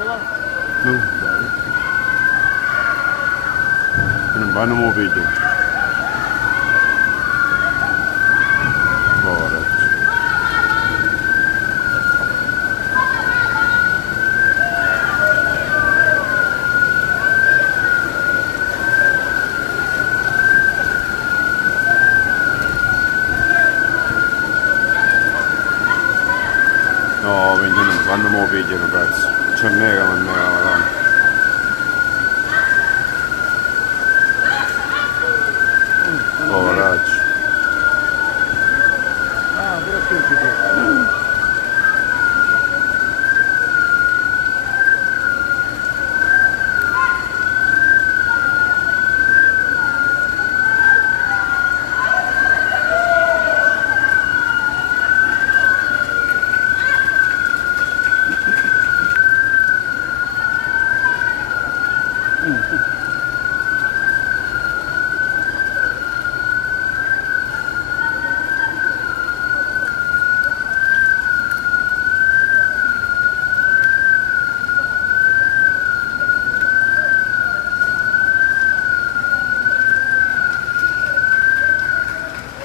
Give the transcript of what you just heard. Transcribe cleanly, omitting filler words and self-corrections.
Nu, non vanno mo video. Poveretto. No, quindi non fanno mo video ragazzi. C'è mega, ma mega.